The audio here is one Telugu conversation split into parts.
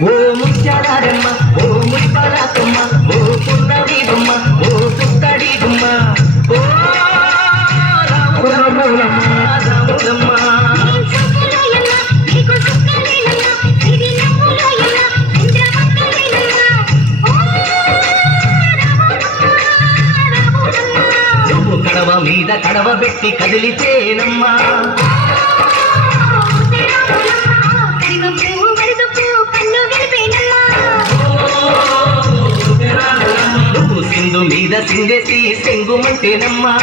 ఓ ముత్యాలమ్మ ఓ మురిపాలమ్మ ఓ పున్నడి బొమ్మ ఓ పుత్తడి బొమ్మ ఓ రాములమ్మ రాములమ్మ నువ్వు కడవ మీద కడవ పెట్టి కదిలితేనమ్మా సింధు మీద సింగేసి సెంగుమంటేనమ్మా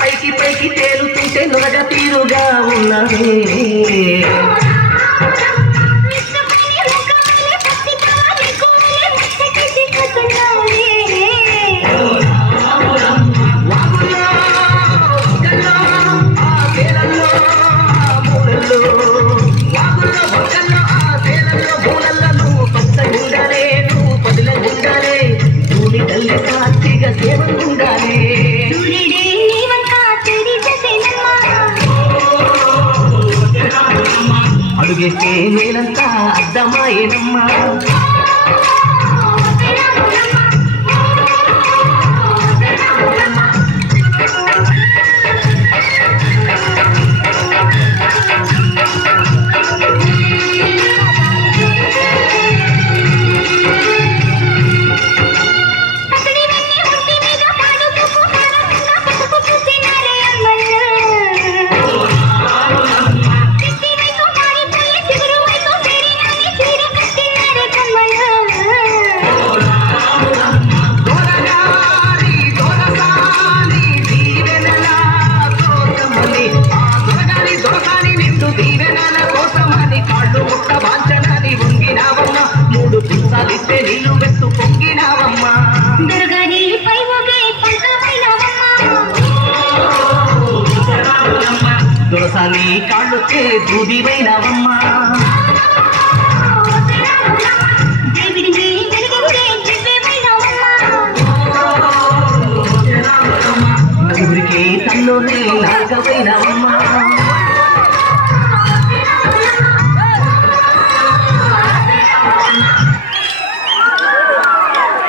పైకి పైకి తేలుతుంటే నొరగ తీరుగా ఉన్నది అడుగేస్తే నేనంతా అర్థమాయేనమ్మా నీళ్ళు వెత్తు పొంగినావమ్మా దొరసాని కాళ్ళొచ్చే దూదివైనవమ్మా ఊరికే తల్లోనే నాగవైనవమ్మా